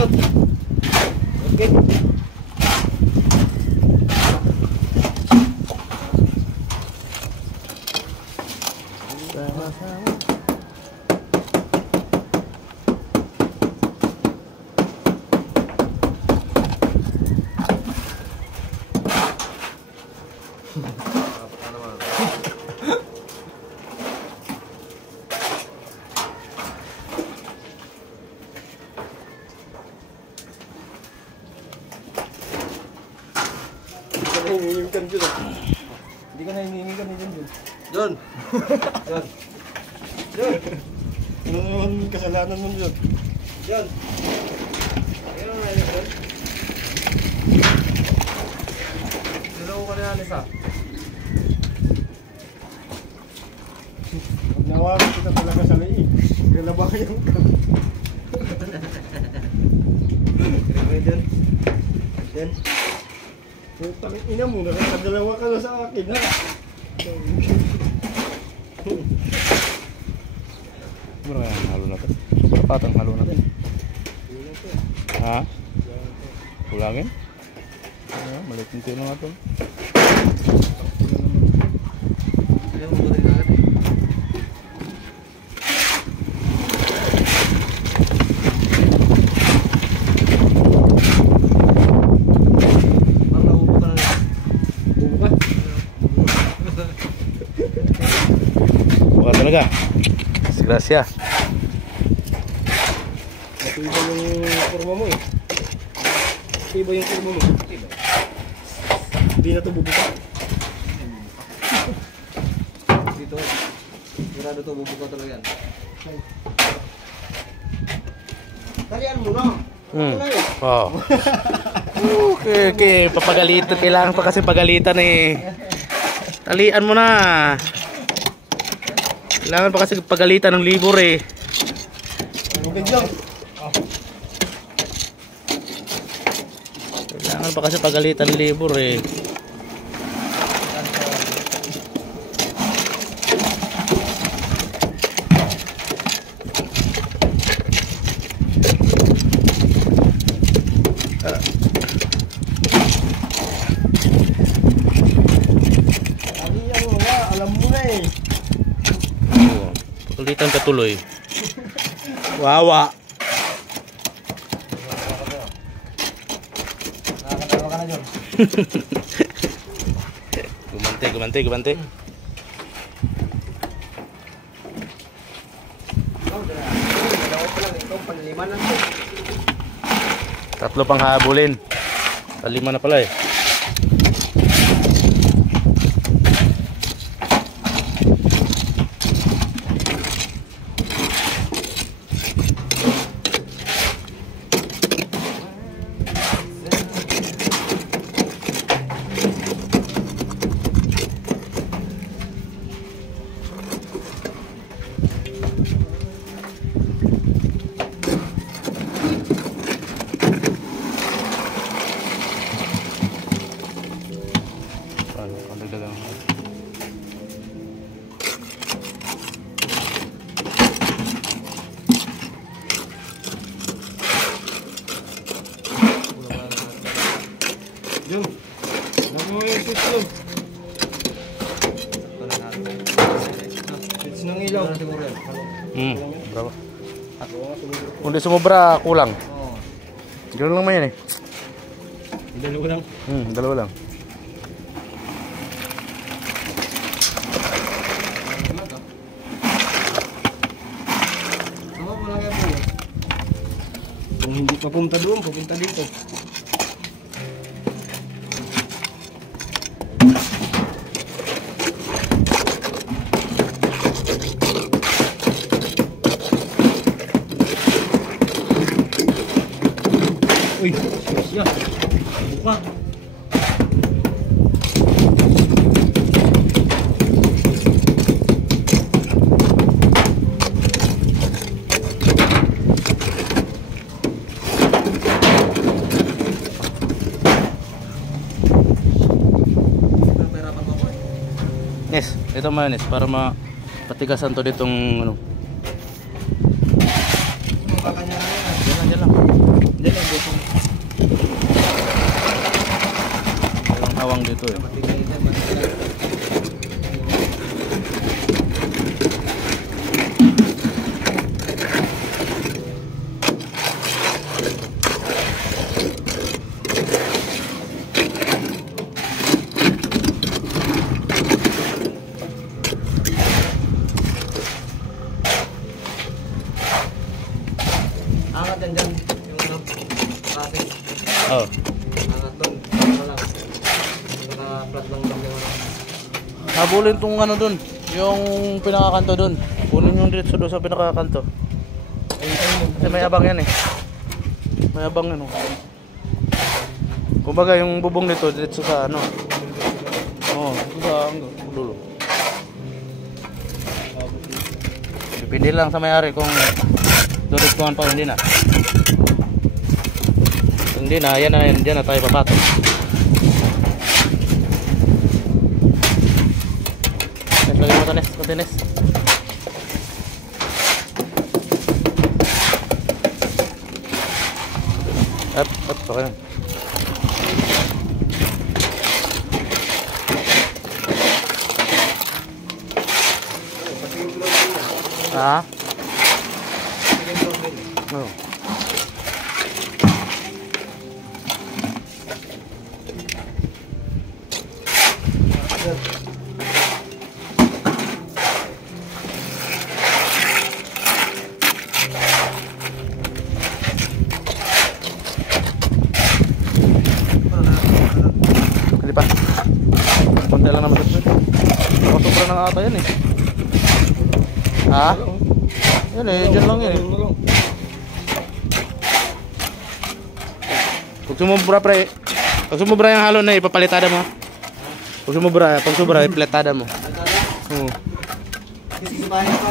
bunot. Okay. Sama-sama. Hindi ka na hinihingikan ni John. John. John. John. Ano naman kasalanan mo, John? John. Ayun ang nalilip, John. Niloko ka na alis ah. Pag nawarin kita talaga sa liig. Galabayan ka. Kaya John. John. Tangin ina mo, nakakadalawa ka na sa akin, ha? Mura nga halo natin. Super patang halo natin. Ha? Kulangin? Maliit yung tino nga ito. Ayaw mo ba rin agad eh? Talaga. Disgrasya. Matiba yung kurma mo eh. Matiba yung kurma mo. Hindi na ito bubuka. Dito. Sigurado ito bubuka talaga yan. Talian mo na. Oh. Okay. Papagalitan. Kailangan pa kasi pagalitan eh. Talian mo na. Kailangan pa kasi pagalitan ng libur eh. Kailangan pa kasi pagalitan ng libur eh. Alam mo na eh. Pagalitan ka tuloy. Wawa. Nakakatawa ka na, John. Gumante. Tatlo pang habulin. Palima na pala eh. Jom, nakuha yung switch yun. Switch ng ilaw. Berapa? Kung di sumobra, kulang. Gano'n lang man yan eh. Dalawa lang. Dalawa lang. Kung hindi papunta doon, papunta dito. Uy, siya. Buka. Nes, ito man Nes, para mapatigasan to ditong ano. Baka niya na yan. Diyan lang. Diyan ito eh. Matigay na, matigay. Angat yan dyan, yung ano, traffic. Oh. Angat doon, ano lang. Naka-flat lang yung ano. Habulin tong ano dun, yung pinakakanto dun. Kunin yung diretso doon sa pinakakanto. Kasi may abang yan eh. May abang yan oh. Kumbaga yung bubong nito diretso sa ano. Oh, sa dulo. Depende lang sa may-ari kung dudutungan pa o hindi na. Hindi na, yan na, yan na tayo papatok. Lagyan mo ito, Nes. Kunti, Nes. Up, okay na. Ah? Oh. Hindi pa. Konti lang naman ito. Sobra na ata yan eh. Ha? Yan eh, dyan lang yan eh. Pag sumubra pre, pag sumubra yung halo na ipapalitada mo. Pag sumubra, iplatada mo. Sisipahin pa.